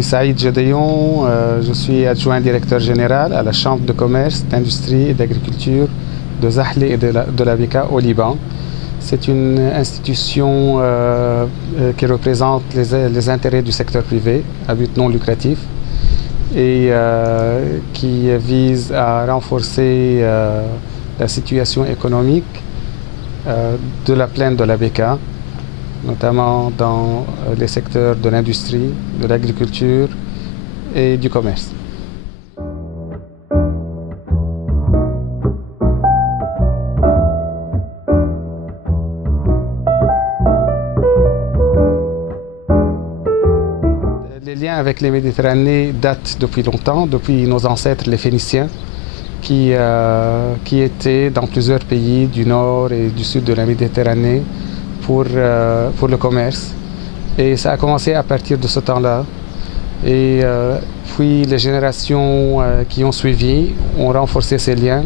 suis Saïd Gedeyon, je suis adjoint directeur général à la Chambre de commerce, d'industrie et d'agriculture de Zahle et de la Bekaa au Liban. C'est une institution qui représente les intérêts du secteur privé à but non lucratif et qui vise à renforcer la situation économique de la plaine de la Bekaa, notamment dans les secteurs de l'industrie, de l'agriculture et du commerce. Les liens avec les Méditerranées datent depuis longtemps, depuis nos ancêtres les Phéniciens, qui étaient dans plusieurs pays du nord et du sud de la Méditerranée pour le commerce. Et ça a commencé à partir de ce temps-là. Et puis les générations qui ont suivi ont renforcé ces liens,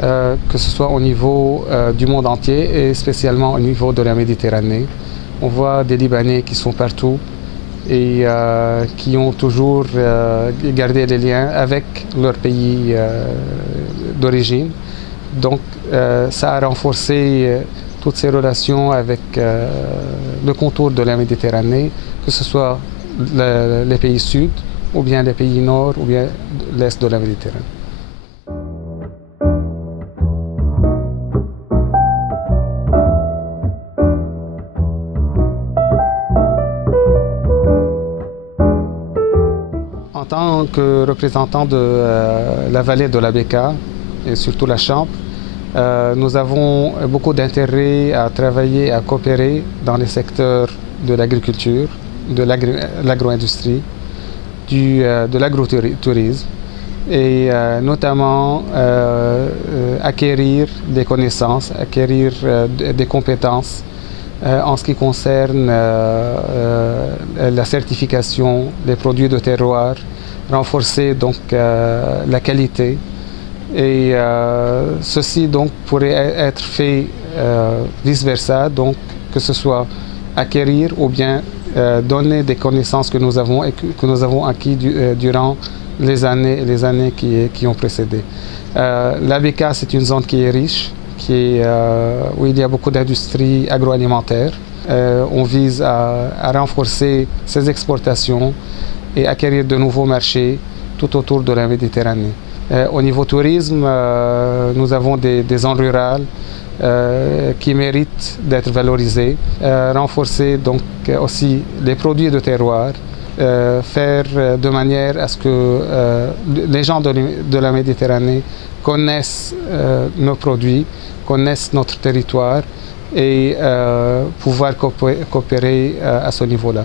que ce soit au niveau du monde entier et spécialement au niveau de la Méditerranée. On voit des Libanais qui sont partout et qui ont toujours gardé les liens avec leur pays d'origine. Donc ça a renforcé toutes ces relations avec le contour de la Méditerranée, que ce soit les pays sud, ou bien les pays nord, ou bien l'est de la Méditerranée. En tant que représentant de la vallée de la Bekaa, et surtout la Chambre, nous avons beaucoup d'intérêt à travailler, à coopérer dans les secteurs de l'agriculture, de l'agro-industrie, de l'agro-tourisme et notamment acquérir des connaissances, acquérir des compétences en ce qui concerne la certification des produits de terroir, renforcer donc la qualité. Et ceci donc pourrait être fait vice-versa, donc que ce soit acquérir ou bien donner des connaissances que nous avons et que nous avons acquis durant les années qui ont précédé. La Bekaa, c'est une zone qui est riche, où il y a beaucoup d'industries agroalimentaires. On vise à renforcer ces exportations et acquérir de nouveaux marchés tout autour de la Méditerranée. Au niveau tourisme, nous avons des zones rurales qui méritent d'être valorisées, renforcer donc aussi les produits de terroir, faire de manière à ce que les gens de la Méditerranée connaissent nos produits, connaissent notre territoire et pouvoir coopérer à ce niveau-là.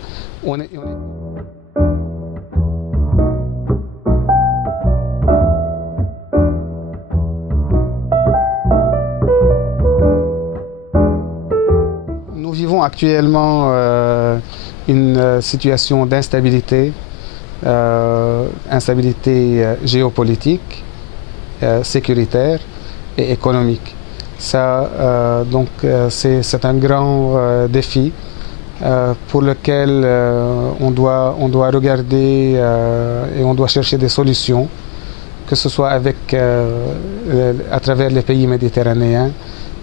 Nous vivons actuellement une situation d'instabilité, instabilité géopolitique, sécuritaire et économique. Ça, donc, c'est un grand défi pour lequel on doit regarder et on doit chercher des solutions, que ce soit à travers les pays méditerranéens,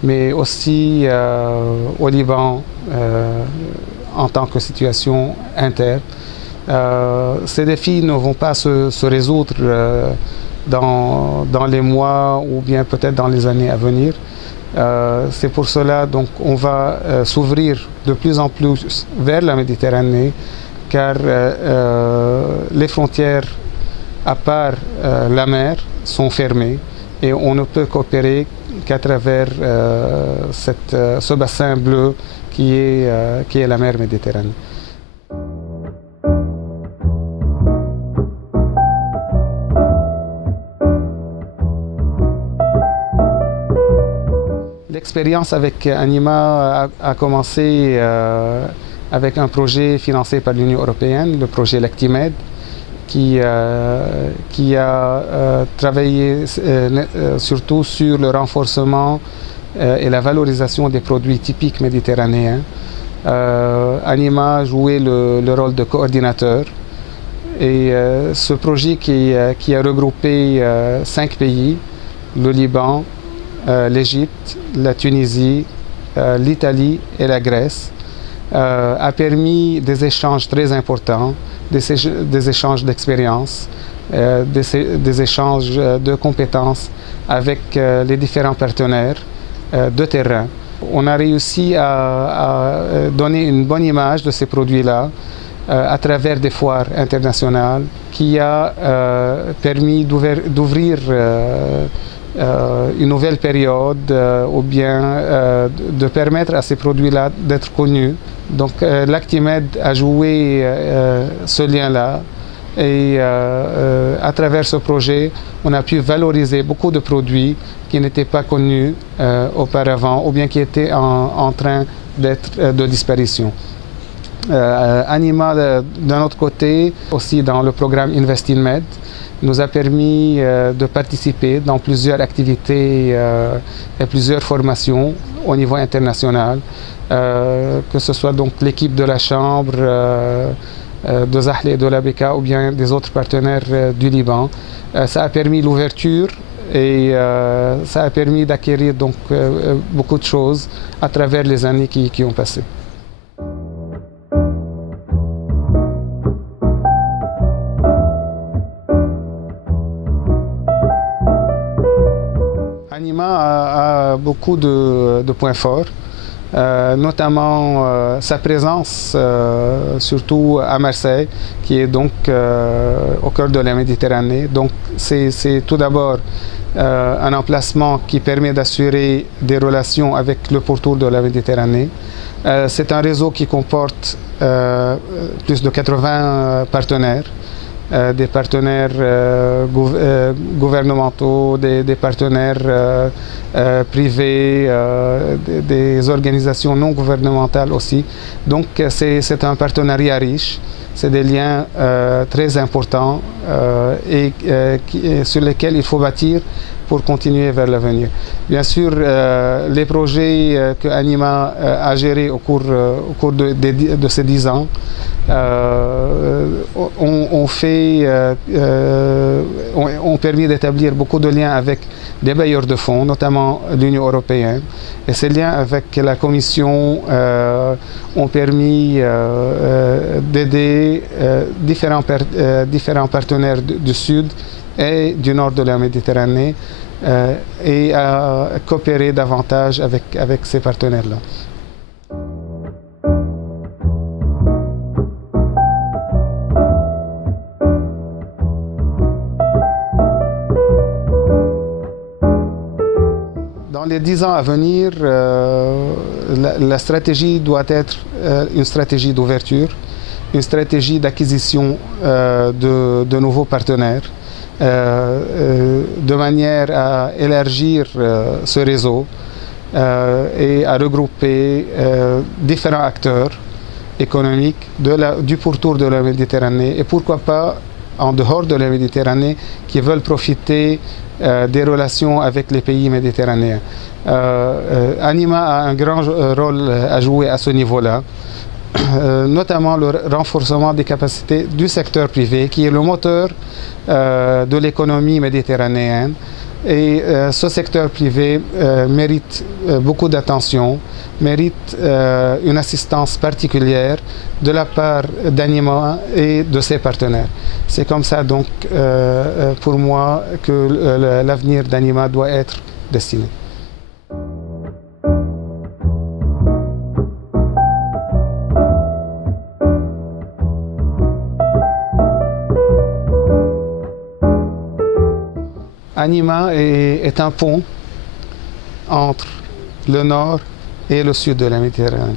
mais aussi au Liban en tant que situation interne. Ces défis ne vont pas se résoudre dans les mois ou bien peut-être dans les années à venir. C'est pour cela donc on va s'ouvrir de plus en plus vers la Méditerranée, car les frontières à part la mer sont fermées et on ne peut coopérer qu'à travers ce bassin bleu qui est la mer Méditerranée. L'expérience avec Anima a commencé avec un projet financé par l'Union européenne, le projet Lactimed, qui a travaillé surtout sur le renforcement et la valorisation des produits typiques méditerranéens. Anima jouait le rôle de coordinateur Et ce projet qui a regroupé 5 pays, le Liban, l'Égypte, la Tunisie, l'Italie et la Grèce, a permis des échanges très importants, des échanges d'expériences, des échanges de compétences avec les différents partenaires de terrain. On a réussi à donner une bonne image de ces produits-là à travers des foires internationales qui a permis d'ouvrir une nouvelle période ou bien de permettre à ces produits-là d'être connus. Donc l'Actimed a joué ce lien-là et à travers ce projet, on a pu valoriser beaucoup de produits qui n'étaient pas connus auparavant ou bien qui étaient en train d'être de disparition. Anima, d'un autre côté, aussi dans le programme Invest in Med, nous a permis de participer dans plusieurs activités et plusieurs formations au niveau international, que ce soit donc l'équipe de la Chambre de Zahle et de l'ABK ou bien des autres partenaires du Liban. Ça a permis l'ouverture et ça a permis d'acquérir donc beaucoup de choses à travers les années qui ont passé. Anima a beaucoup de points forts, notamment sa présence surtout à Marseille, qui est donc au cœur de la Méditerranée. Donc c'est tout d'abord un emplacement qui permet d'assurer des relations avec le pourtour de la Méditerranée. C'est un réseau qui comporte plus de 80 partenaires. Des partenaires gouvernementaux, des partenaires privés, des organisations non gouvernementales aussi. Donc c'est un partenariat riche, c'est des liens très importants et sur lesquels il faut bâtir pour continuer vers l'avenir. Bien sûr, les projets que Anima a gérés au cours de ces 10 ans ont permis d'établir beaucoup de liens avec des bailleurs de fonds, notamment l'Union européenne. Et ces liens avec la Commission ont permis d'aider différents partenaires du Sud et du Nord de la Méditerranée et à coopérer davantage avec ces partenaires-là. Dans les 10 ans à venir, la stratégie doit être une stratégie d'ouverture, une stratégie d'acquisition de nouveaux partenaires, de manière à élargir ce réseau et à regrouper différents acteurs économiques du pourtour de la Méditerranée et pourquoi pas en dehors de la Méditerranée qui veulent profiter des relations avec les pays méditerranéens. Anima a un grand rôle à jouer à ce niveau-là, notamment le renforcement des capacités du secteur privé qui est le moteur de l'économie méditerranéenne. Et ce secteur privé mérite beaucoup d'attention, mérite une assistance particulière de la part d'Anima et de ses partenaires. C'est comme ça donc pour moi que l'avenir d'Anima doit être destiné. Anima est un pont entre le nord et le sud de la Méditerranée.